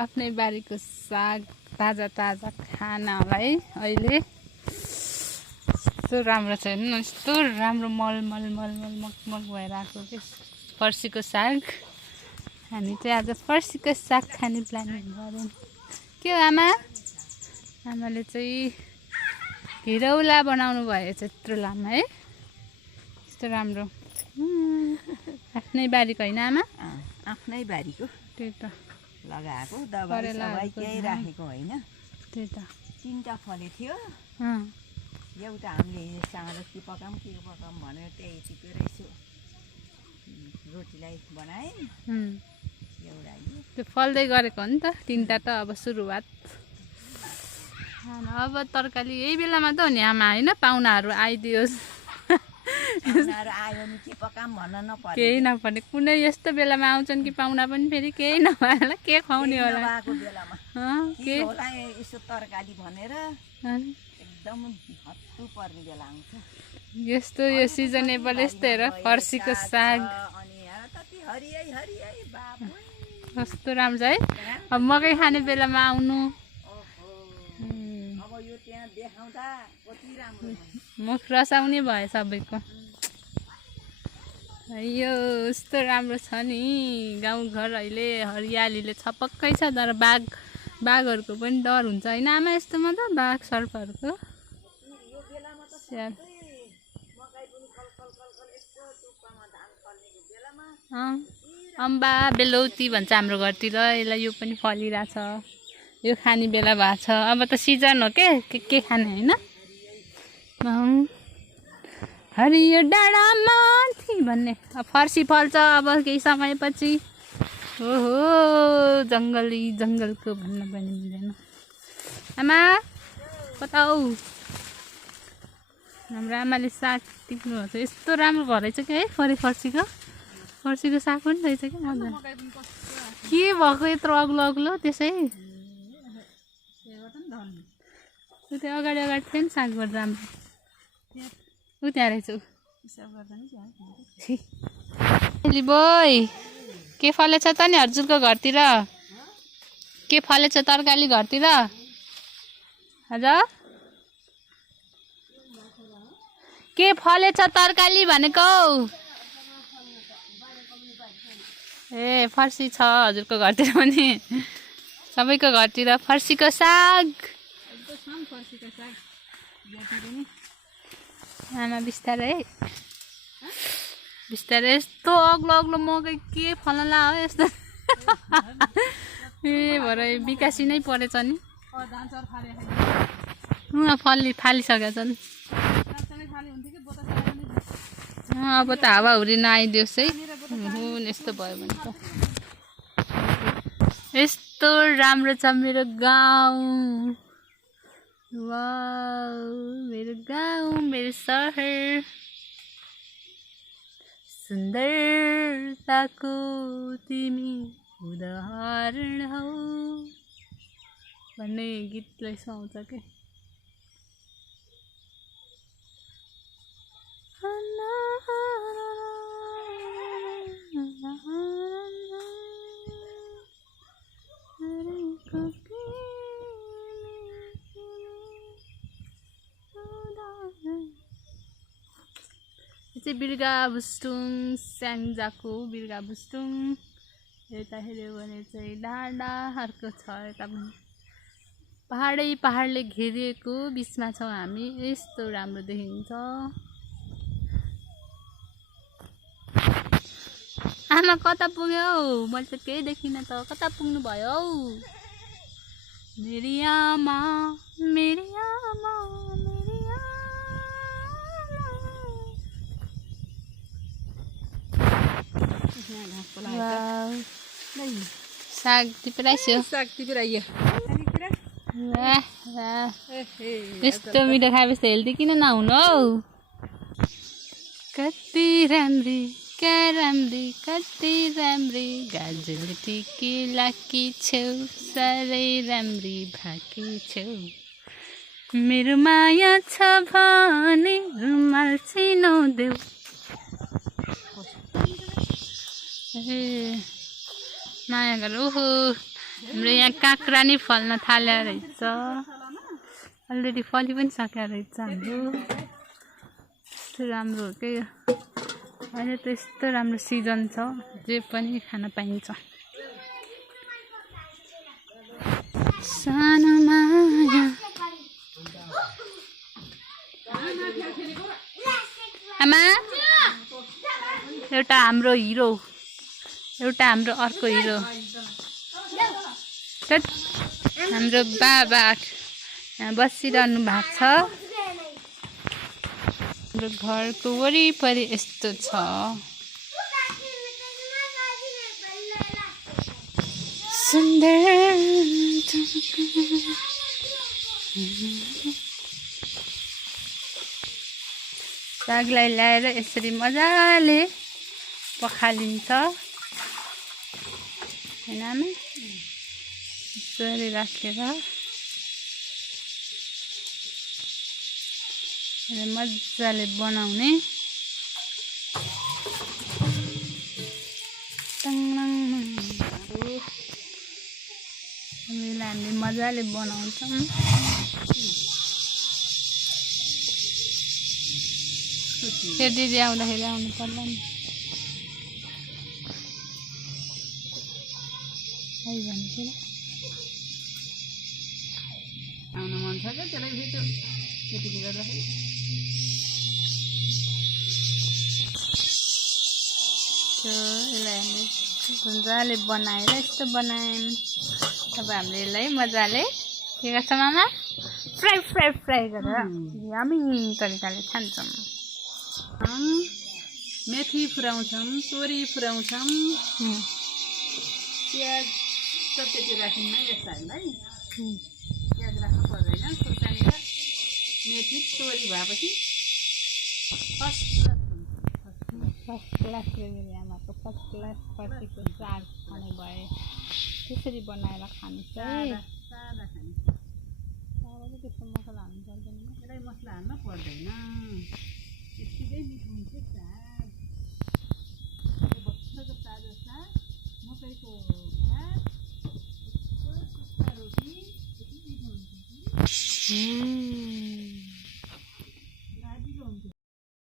आफ्नै बारीको साग ताजा ताजा खानालाई अहिले यस्तो राम्रो छ हेर्नु न, यस्तो राम्रो मल मल मल मल मगमग भएर आएको के फर्सीको साग। हामी चाहिँ आज फर्सीको साग खाने प्लानिङ गरौँ। के हो आमा? आमाले चाहिँ घिरौला बनाउनु भएछ यत्रो लामो है, यस्तो राम्रो। आफ्नै बारीको होइन आमा? आफ्नै बारीको त्यही त लगाएको, दबाई सबाई केही राखेको होइन। त्यही त 3टा फलेको थियो। एउटा हामीले साँझ के पकाऊँ भनेर त्यही टिपेर यसो रोटीलाई बनाएँ। एउटा त्यो फल्दै गरेको हो नि त 3टा त अब सुरुवात। अब तरकारी यही बेलामा त हो नि आमा होइन, पाहुनाहरू आइदियोस्। आयो नि के पकाऊँ भन्न नपर्ने, केही नपर्ने कुनै यस्तो बेलामा आउँछन् कि पाहुना पनि फेरि केही नभएर के खुवाउने होला बेलामा के होला यसो तरकारी भनेर एकदम हत्तु पर्ने बेला आउँछ। यस्तो यो सिजनेबल यस्तो हेर फर्सीको साग कस्तो राम्रो छ है। अब मकै खाने बेलामा आउनु, अब यो त्यहाँ देखाउँदा कति राम्रो मुख रसाउने भयो सबैको। यो यस्तो राम्रो छ नि गाउँघर, अहिले हरियालीले छपक्कै छ। तर बाघहरूको पनि डर हुन्छ होइन आमा यस्तोमा त, बाघ सर्पहरूको। अम्बा बेलौती भन्छ हाम्रो घरतिर, यसलाई यो पनि फलिरहेछ। यो खाने बेला भएको छ, अब त सिजन हो के खाने होइन। हरियो डाँडा माथि भन्ने अब फर्सी फल्छ अब केही समयपछि। ओहो जङ्गलको भन्न पनि मिल्दैन। आमा कता हौ? हाम्रो आमाले साग टिप्नु भएको छ, यस्तो राम्रो भएर रहेछ कि है फर्सीको साग पनि रहेछ कि मजा। के भएको यत्रो अग्लो त्यसै त्यो अगाडि थियो नि साग गर्दा राम्रो। ऊ त्यहाँ रहेछ बोय। के फलेछ त नि हजुरको घरतिर? के फलेछ तरकारी घरतिर? हजुर के फलेछ तरकारी भनेको? ए फर्सी छ हजुरको घरतिर पनि, सबैको घरतिर फर्सीको साग। आमा बिस्तारै यस्तो अग्लो मकै के फल्ला हो यस्तो। ए भरे बिकासी नै परेछ नि, फालिसकेछ नि। अब त हावाहुरी नआइदियोस् है, यस्तो भयो भने त। यस्तो राम्रो छ मेरो गाउँ, मेरो गाउँ मेरो सहर, सुन्दरताको तिमी उदाहरण हौ भन्ने गीतलाई सुहाउँछ के। यो चाहिँ बिर्गा भुस्टुङ स्याङ्जाको बिर्गा भुस्टुङ। यता हेऱ्यो भने चाहिँ डाँडाहरूको छ, यता पनि पहाडले घेरिएको बिचमा छौँ हामी। यस्तो राम्रो देखिन्छ। आमा कता पुग्यो हौ? मैले त केही देखिनँ त, कता पुग्नु भयो हौ? मेरी आमा मेरी आमा मेरी आमा। साग टिपिराइस्यो। यस्तो मिठो खाएपछि हेल्दी किन नहुनु हौ? कति राम्री कति राम्री गाजल टिकी लाकी छेउ, साह्रै राम्री भाकी छेउ। मेरो माया छ भने रुमाल छिनाउँदेऊ। माया गर। ओहो हाम्रो यहाँ काँक्रा नि फल्न थाल्यो रहेछ अलरेडी फली पनि सकेको रहेछ हाम्रो यस्तो राम्रो हो के अहिले त यस्तो राम्रो सिजन छ जे पनि खान पाइन्छ सानो माया आमा एउटा हाम्रो हिरो एउटा हाम्रो अर्को हिरो हाम्रो बाबा यहाँ बसिरहनु भएको छ हाम्रो घरको वरिपरि यस्तो छ सुन्दर सागलाई ल्याएर यसरी मजाले पखालिन्छ हैन आमा यसरी राखेर मजाले बनाउने हामीले मजाले बनाउँछौँ फेरि दिदी आउँदाखेरि आउनु पर्ला नि आउनु मन छ क्या त्यसलाई फेरि त्यतिले गर्दाखेरि यसलाई हामीले मजाले बनाएर यस्तो बनायौँ अब हामीले यसलाई मजाले के गर्छौँ मामा फ्राई फ्राई फ्राई गरेर यमी तरिकाले खान्छौँ मेथी फुराउँछौँ तोरी फुराउँछौँ प्याज त त्यति राखिन्न यसलाई प्याज राख्नु पर्दैन खुर्सानी र मेथी तोरी भएपछि फर्स्ट क्लास आमाको फर्स्ट क्लास पर्सीको साग खाने भए त्यसरी बनाएर खानु चाहिँ सादा खाने त्यस्तो मसला हाल्नु पर्दैन यसलाई मसला हाल्नु पर्दैन त्यतिकै मिठो हुन्छ साग भर्खरको ताजा साग मकैको भात सुक्खा रोटी यति मिठो हुन्छ कि